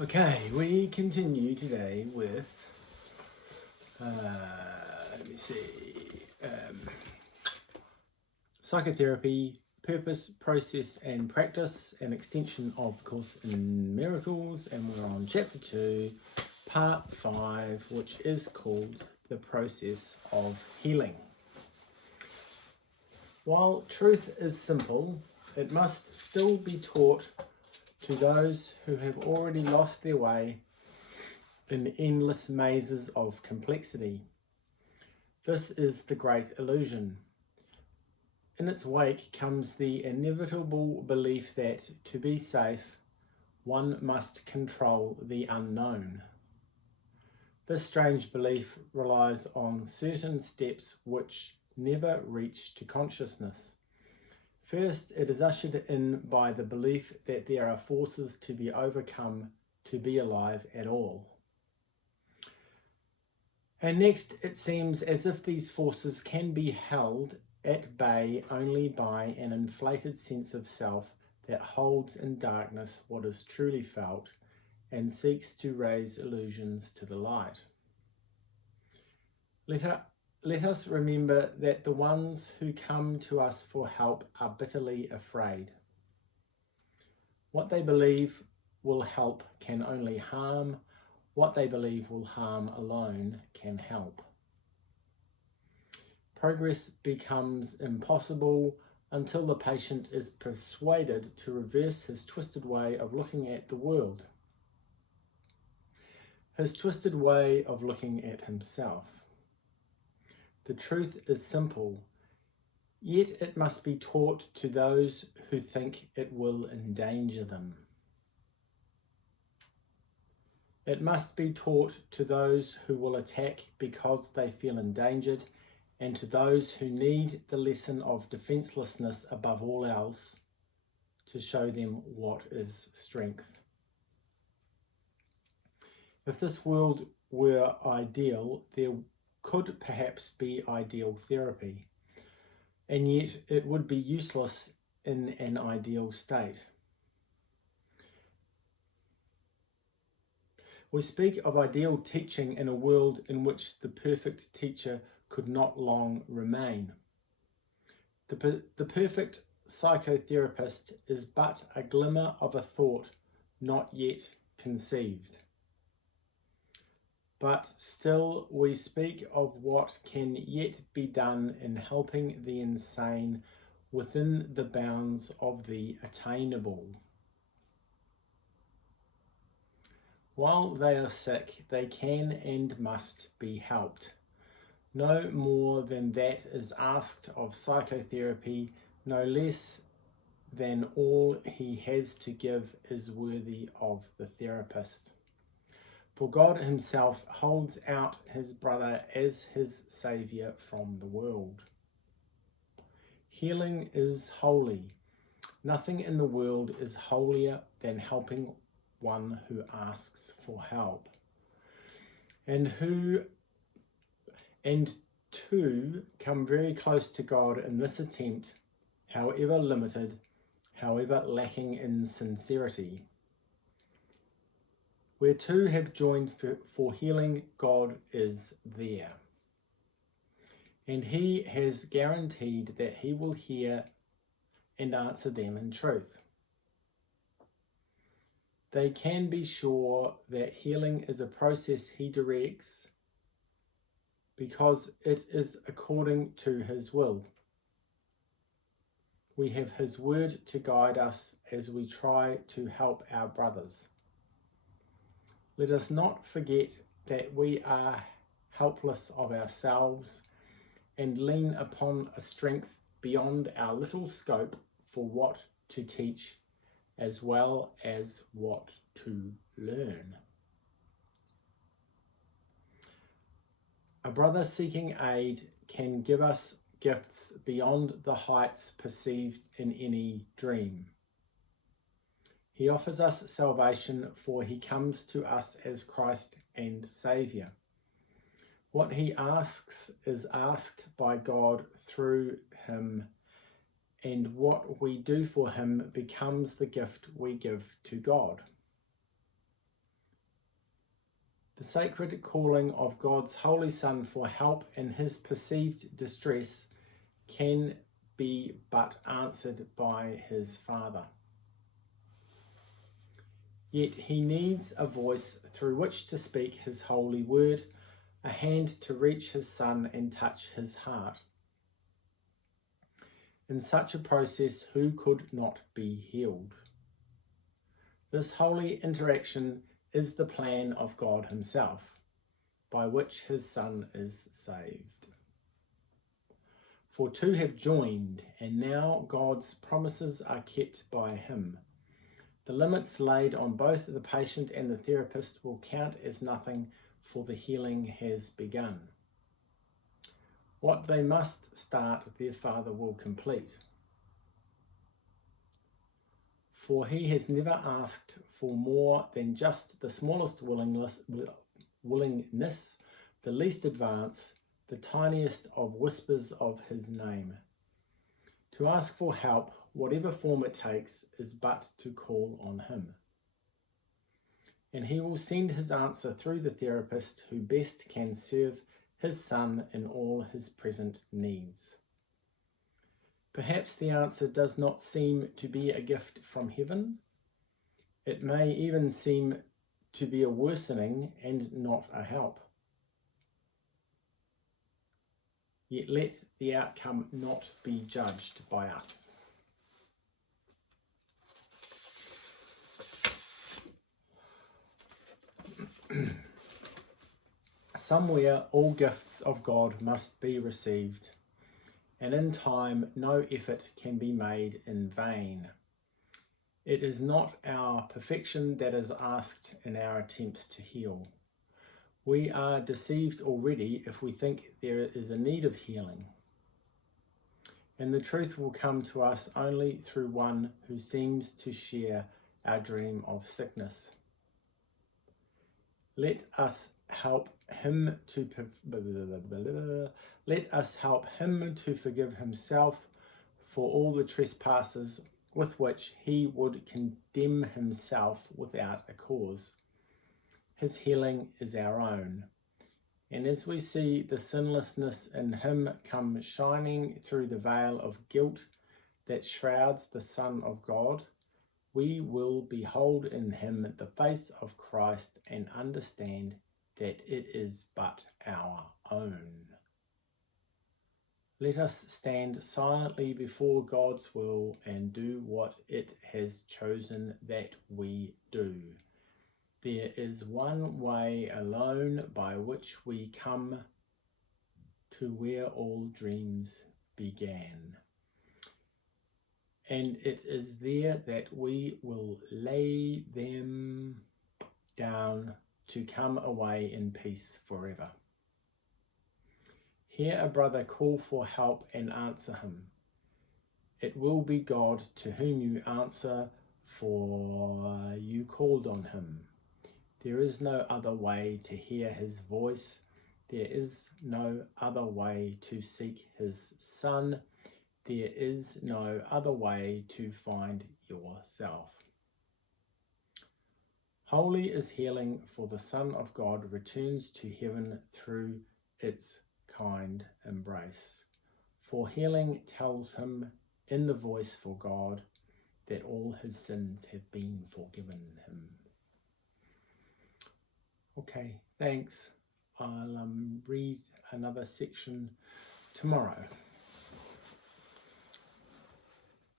Okay, we continue today with, let me see, psychotherapy, purpose, process and practice, an extension of Course in Miracles, and we're on chapter 2, part 5, which is called the process of healing. While truth is simple, it must still be taught to those who have already lost their way in endless mazes of complexity. This is the great illusion. In its wake comes the inevitable belief that, to be safe, one must control the unknown. This strange belief relies on certain steps which never reach to consciousness. First, it is ushered in by the belief that there are forces to be overcome to be alive at all. And next, it seems as if these forces can be held at bay only by an inflated sense of self that holds in darkness what is truly felt and seeks to raise illusions to the light. Let us remember that the ones who come to us for help are bitterly afraid. What they believe will help can only harm. What they believe will harm alone can help. Progress becomes impossible until the patient is persuaded to reverse his twisted way of looking at the world, his twisted way of looking at himself. The truth is simple, yet it must be taught to those who think it will endanger them. It must be taught to those who will attack because they feel endangered, and to those who need the lesson of defenselessness above all else to show them what is strength. If this world were ideal, there could perhaps be ideal therapy, and yet it would be useless in an ideal state. We speak of ideal teaching in a world in which the perfect teacher could not long remain. The perfect psychotherapist is but a glimmer of a thought not yet conceived. But still we speak of what can yet be done in helping the insane within the bounds of the attainable. While they are sick, they can and must be helped. No more than that is asked of psychotherapy, no less than all he has to give is worthy of the therapist. For God himself holds out his brother as his saviour from the world. Healing is holy. Nothing in the world is holier than helping one who asks for help, and to come very close to God in this attempt, however limited, however lacking in sincerity. Where two have joined for healing, God is there. And he has guaranteed that he will hear and answer them in truth. They can be sure that healing is a process he directs because it is according to his will. We have his word to guide us as we try to help our brothers. Let us not forget that we are helpless of ourselves and lean upon a strength beyond our little scope for what to teach as well as what to learn. A brother seeking aid can give us gifts beyond the heights perceived in any dream. He offers us salvation, for he comes to us as Christ and Saviour. What he asks is asked by God through him, and what we do for him becomes the gift we give to God. The sacred calling of God's Holy Son for help in his perceived distress can be but answered by his Father. Yet he needs a voice through which to speak his holy word, a hand to reach his Son and touch his heart. In such a process, who could not be healed? This holy interaction is the plan of God himself, by which his Son is saved. For two have joined, and now God's promises are kept by him. The limits laid on both the patient and the therapist will count as nothing, for the healing has begun. What they must start, their Father will complete. For he has never asked for more than just the smallest willingness, the least advance, the tiniest of whispers of his name. To ask for help, whatever form it takes, is but to call on him. And he will send his answer through the therapist who best can serve his Son in all his present needs. Perhaps the answer does not seem to be a gift from heaven. It may even seem to be a worsening and not a help. Yet let the outcome not be judged by us. Somewhere all gifts of God must be received, and in time no effort can be made in vain. It is not our perfection that is asked in our attempts to heal. We are deceived already if we think there is a need of healing. And the truth will come to us only through one who seems to share our dream of sickness. Let us help him to forgive himself for all the trespasses with which he would condemn himself without a cause. His healing is our own. And as we see the sinlessness in him come shining through the veil of guilt that shrouds the Son of God, we will behold in him the face of Christ and understand that it is but our own. Let us stand silently before God's will and do what it has chosen that we do. There is one way alone by which we come to where all dreams began. And it is there that we will lay them down to come away in peace forever. Hear a brother call for help and answer him. It will be God to whom you answer, for you called on him. There is no other way to hear his voice. There is no other way to seek his Son. There is no other way to find yourself. Holy is healing, for the Son of God returns to heaven through its kind embrace. For healing tells him in the voice for God that all his sins have been forgiven him. Okay, thanks. I'll read another section tomorrow.